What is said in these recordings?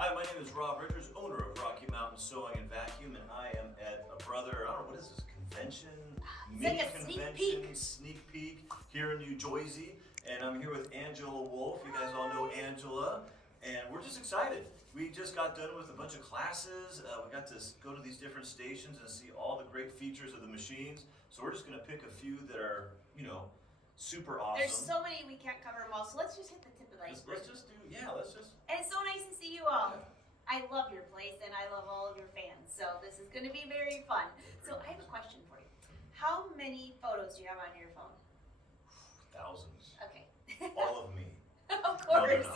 Hi, my name is Rob Richards, owner of Rocky Mountain Sewing and Vacuum, and I am at a Brother, I don't know, what is this, convention? It's like a sneak peek. Sneak peek here in New Jersey. And I'm here with Angela Wolf. You guys all know Angela. And we're just excited. We just got done with a bunch of classes. We got to go to these different stations and see all the great features of the machines. So we're just going to pick a few that are, super awesome. There's so many we can't cover them all, so let's just hit the tip of the iceberg. Let's just. And it's so nice to see you all. Yeah. I love your place and I love all of your fans, so this is going to be very fun. So I have a question for you. How many photos do you have on your phone? Thousands. Okay. All of me. Of course.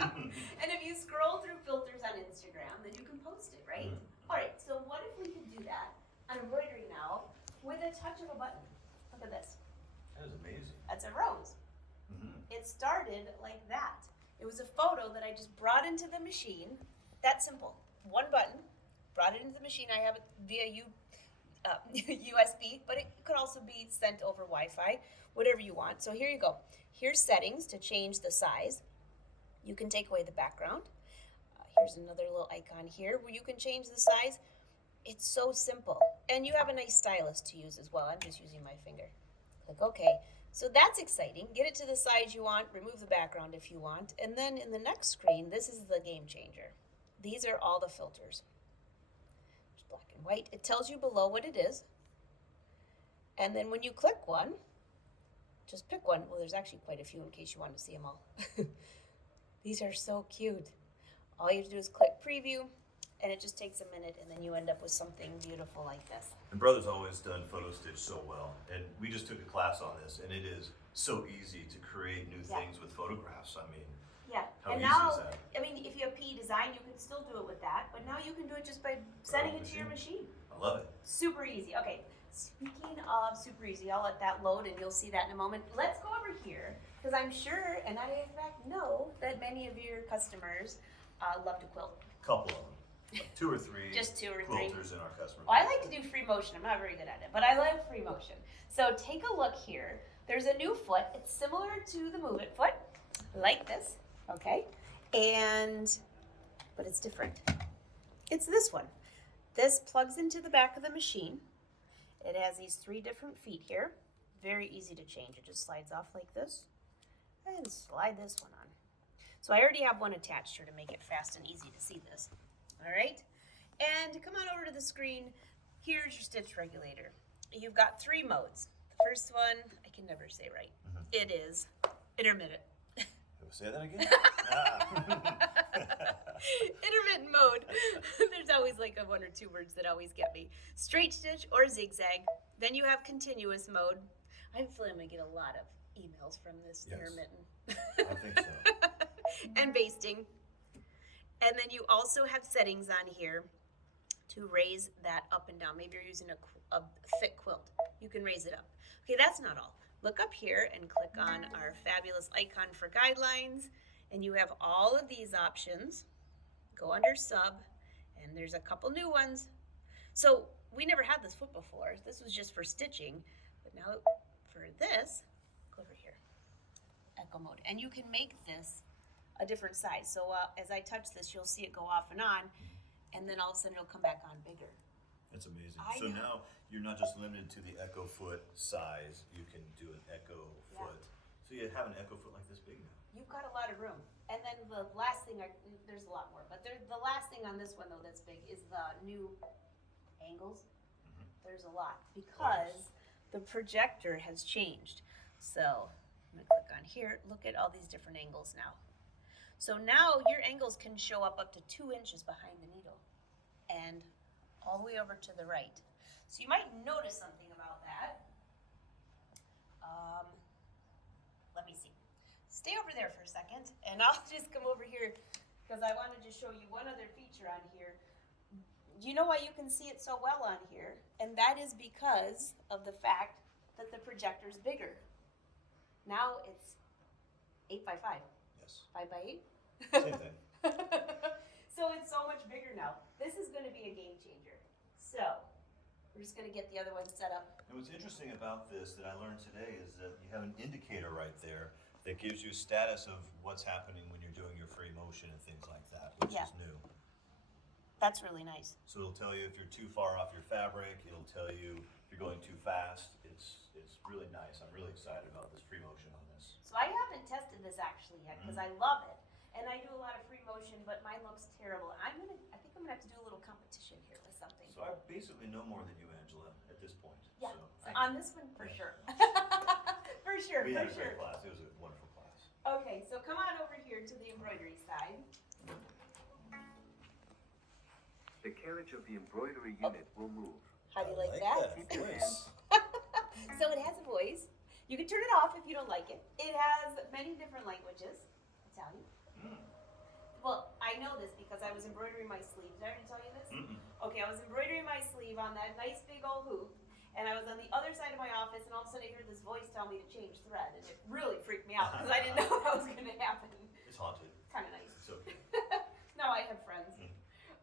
And if you scroll through filters on Instagram, then you can post it, right? Mm-hmm. All right, so what if we could do that on embroidery now with a touch of a button? Look at this. That is amazing. That's a rose. Mm-hmm. It started like that. It was a photo that I just brought into the machine. That simple. One button, brought it into the machine. I have it via USB, but it could also be sent over Wi-Fi, whatever you want. So here you go. Here's settings to change the size. You can take away the background. Here's another little icon here where you can change the size. It's so simple. And you have a nice stylus to use as well. I'm just using my finger. Click OK. So that's exciting. Get it to the size you want. Remove the background if you want. And then in the next screen, this is the game changer. These are all the filters. There's black and white. It tells you below what it is. And then when you click one, just pick one. Well, there's actually quite a few in case you want to see them all. These are so cute. All you have to do is click preview, and it just takes a minute, and then you end up with something beautiful like this. And Brother's always done photo stitch so well, and we just took a class on this, and it is so easy to create new things with photographs. I mean, how and easy now, is that? I mean, if you have PE design, you can still do it with that, but now you can do it just by setting it to your machine. I love it. Super easy. Okay, speaking of super easy, I'll let that load, and you'll see that in a moment. Let's go over here, because I'm sure, and I in fact know, that many of your customers love to quilt. Couple of them. 2 or 3 just 2 or 3 quilters in our customer. Well, I like to do free motion. I'm not very good at it, but I love free motion. So take a look here. There's a new foot. It's similar to the Move It foot, like this, okay? But it's different. It's this one. This plugs into the back of the machine. It has these 3 different feet here. Very easy to change. It just slides off like this and slide this one on. So I already have one attached here to make it fast and easy to see this. All right, and come on over to the screen. Here's your stitch regulator. You've got 3 modes. The first one, I can never say right. It is intermittent. Say that again? Intermittent mode. There's always like 1 or 2 words that always get me. Straight stitch or zigzag. Then you have continuous mode. I feel I'm gonna get a lot of emails from this intermittent. I think so. And basting. And then you also have settings on here to raise that up and down. Maybe you're using a thick quilt. You can raise it up. Okay, that's not all. Look up here and click on our fabulous icon for guidelines, and you have all of these options. Go under sub, and there's a couple new ones. So we never had this foot before. This was just for stitching, but now for this, go over here, echo mode, and you can make this a different size. So as I touch this, you'll see it go off and on, and then all of a sudden it'll come back on bigger. That's amazing. So now you're not just limited to the Echo foot size, you can do an Echo foot. So you have an Echo foot like this big now. You've got a lot of room. And then the last thing, there's a lot more, but the last thing on this one though that's big is the new angles. There's a lot because the projector has changed. So I'm gonna click on here, look at all these different angles now. So now your angles can show up to 2 inches behind the needle and all the way over to the right. So you might notice something about that. Let me see. Stay over there for a second and I'll just come over here because I wanted to show you one other feature on here. Do you know why you can see it so well on here? And that is because of the fact that the projector is bigger. Now it's 8 by 5. 5 by 8? Same thing. So it's so much bigger now. This is going to be a game changer. So we're just going to get the other one set up. And what's interesting about this that I learned today is that you have an indicator right there that gives you status of what's happening when you're doing your free stationary motion and things like that, which Yeah. is new. That's really nice. So it'll tell you if you're too far off your fabric. It'll tell you if you're going too fast. It's really nice. I'm really excited about this free motion on this. So I haven't tested this actually yet because I love it, and I do a lot of free motion, but mine looks terrible. I think I'm gonna have to do a little competition here with something. So I basically know more than you, Angela, at this point. Yeah, So so thank on you. this one for Yeah. sure. For sure, We had for a sure. great class. It was a wonderful class. Okay, so come on over here to the embroidery side. The carriage of the embroidery unit will move. How do you I like that? voice. So it has a voice. You can turn it off if you don't like it. It has many different languages. Italian. Well, I know this because I was embroidering my sleeves. Did I already tell you this? Okay, I was embroidering my sleeve on that nice big old hoop, and I was on the other side of my office, and all of a sudden I heard this voice tell me to change thread, and it really freaked me out because I didn't know that was going to happen. It's haunted. Kind of nice. It's okay. Now I have friends.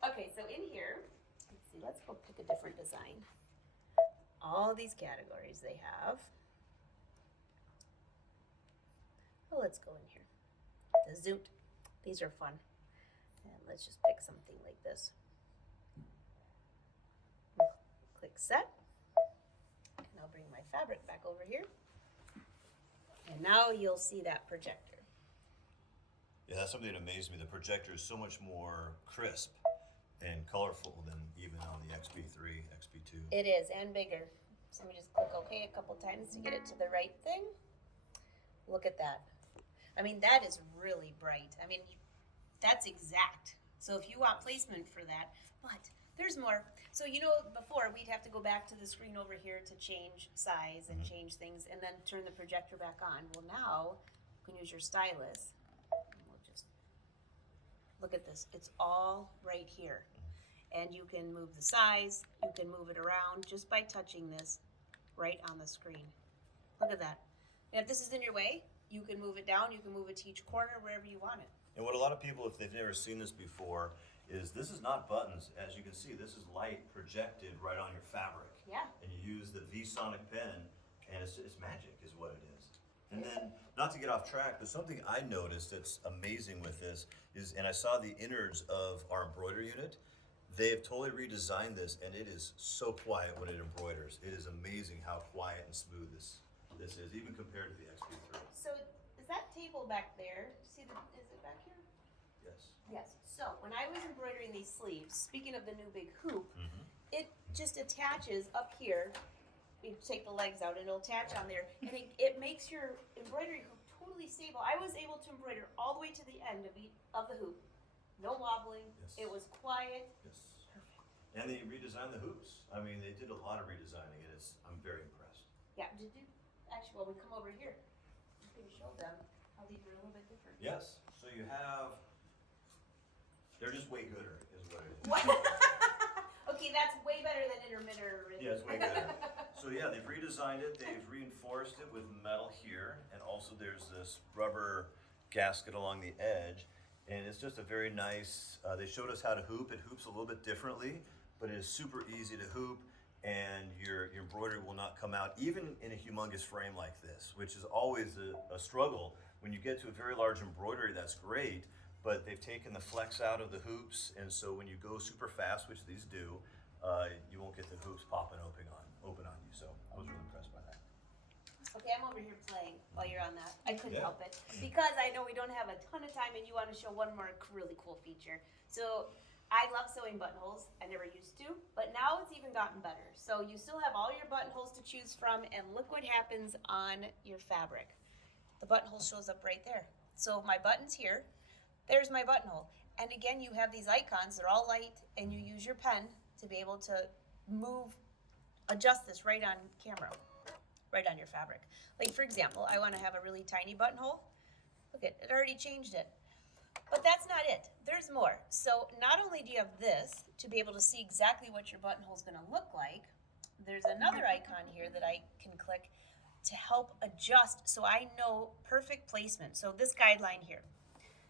Okay, so in here, let's see, let's go pick a different design. All these categories they have. Well, let's go in here. The zoot. These are fun. And let's just pick something like this. Click set. And I'll bring my fabric back over here. And now you'll see that projector. Yeah, that's something that amazed me. The projector is so much more crisp and colorful than even on the XP3, XP2. It is, and bigger. So let me just click OK a couple times to get it to the right thing. Look at that. I mean, that is really bright. I mean, that's exact. So if you want placement for that, but there's more. So you know, before we'd have to go back to the screen over here to change size and change things and then turn the projector back on. Well, now you can use your stylus. And we'll just look at this. It's all right here. And you can move the size, you can move it around just by touching this right on the screen. Look at that. And if this is in your way, you can move it down, you can move it to each corner, wherever you want it. And what a lot of people, if they've never seen this before, is this is not buttons. As you can see, this is light projected right on your fabric. Yeah. And you use the V-Sonic pen, and it's magic is what it is. And then, not to get off track, but something I noticed that's amazing with this is, and I saw the innards of our embroidery unit, they have totally redesigned this, and it is so quiet when it embroiders. It is amazing how quiet and smooth this is, even compared to the XP3. So is that table back there? See is it back here? Yes. Yes. So when I was embroidering these sleeves, speaking of the new big hoop, it just attaches up here. You take the legs out and it'll attach on there, and it makes your embroidery hoop totally stable. I was able to embroider all the way to the end of the hoop. No wobbling. Yes. It was quiet. Yes. And they redesigned the hoops. I mean, they did a lot of redesigning, and I'm very impressed. Yeah, did you? Actually, well, we come over here. You can show them how these are a little bit different. Yes. So you have, they're just way gooder, is what it is. What? Okay, that's way better than intermitter. Yeah, it's way better. So yeah, they've redesigned it. They've reinforced it with metal here, and also there's this rubber gasket along the edge. And it's just a very nice, they showed us how to hoop. It hoops a little bit differently, but it is super easy to hoop, and your embroidery will not come out, even in a humongous frame like this, which is always a struggle. When you get to a very large embroidery, that's great, but they've taken the flex out of the hoops, and so when you go super fast, which these do, you won't get the hoops popping open on you. So I was really impressed by that. Okay, I'm over here playing while you're on that. I couldn't Yeah. help it because I know we don't have a ton of time and you want to show one more really cool feature. So I love sewing buttonholes. I never used to, but now it's even gotten better. So you still have all your buttonholes to choose from, and look what happens on your fabric. The buttonhole shows up right there. So my button's here. There's my buttonhole. And again, you have these icons. They're all light, and you use your pen to be able to adjust this right on camera. Right on your fabric. Like for example, I want to have a really tiny buttonhole. Look at it, already changed it. But that's not it. There's more. So not only do you have this to be able to see exactly what your buttonhole is going to look like, there's another icon here that I can click to help adjust so I know perfect placement. So this guideline here,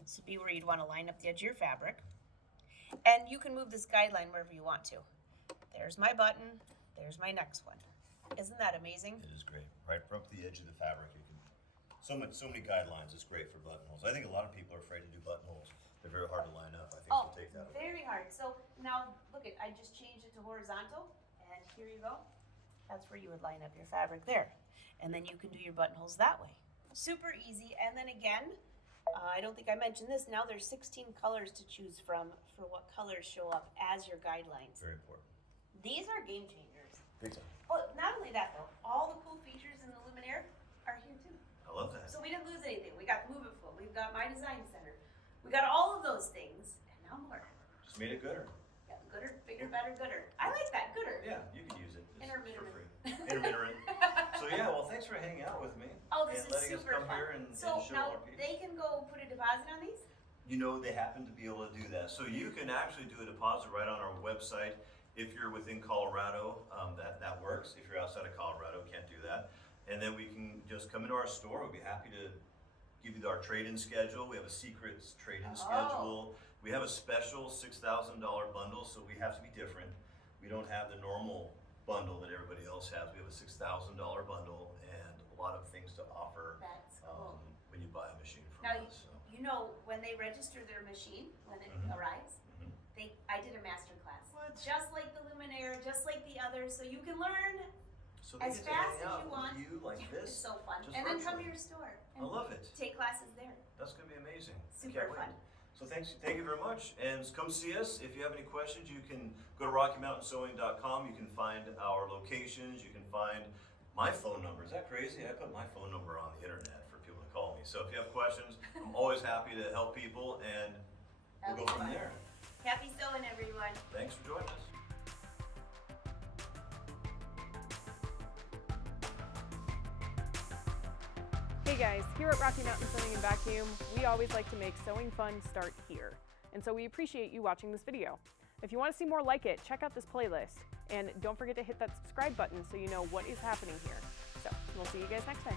this would be where you'd want to line up the edge of your fabric. And you can move this guideline wherever you want to. There's my button. There's my next one. Isn't that amazing? It is great. Right from the edge of the fabric, you can so many guidelines. It's great for buttonholes. I think a lot of people are afraid to do buttonholes. now look at, I just changed it to horizontal, and here you go. That's where you would line up your fabric there. And then you can do your buttonholes that way. Super easy. And then again, I don't think I mentioned this, now there's 16 colors to choose from for what colors show up as your guidelines. Very important. These are game changers. Big time. Oh, not only that though, all the cool features in the Luminaire are here too. I love that. So we didn't lose anything. We got Move It Flow, we've got My Design Center, we got all of those things, and now more. Just made it gooder. Yeah, gooder, bigger, better, gooder. I like that, gooder. Yeah, you can use it. Just Intermittent. for free. Intermittent. So yeah, well, thanks for hanging out with me. Oh, this and is letting us super come fun. here and So show now our piece. they can go put a deposit on these? You know, they happen to be able to do that. So you can actually do a deposit right on our website. If you're within Colorado, that works. If you're outside of Colorado, can't do that. And then we can just come into our store. We'll be happy to give you our trade-in schedule. We have a secret trade-in schedule. We have a special $6,000 bundle, so we have to be different. We don't have the normal bundle that everybody else has. We have a $6,000 bundle and a lot of things to offer That's cool. when you buy a machine from Now, us. So. you know, when they register their machine, when it Mhm. arrives, Mhm. I did a master class. What? Just like the Luminaire, just like the others, so you can learn So they as get to fast hang as out you with want. you like Yeah, this. It's so fun. just And then come to virtually. your store I and love it. take classes there. That's gonna be amazing. Super Can't wait. fun. So thank you very much, and come see us. If you have any questions, you can go to RockyMountainSewing.com. You can find our locations. You can find my phone number. Is that crazy? I put my phone number on the internet for people to call me. So if you have questions, I'm always happy to help people, and we'll go That'll be from fun. there. Happy sewing, everyone. Thanks for joining us. Hey guys, here at Rocky Mountain Sewing and Vacuum, we always like to make sewing fun start here. And so we appreciate you watching this video. If you want to see more like it, check out this playlist. And don't forget to hit that subscribe button so you know what is happening here. So, we'll see you guys next time.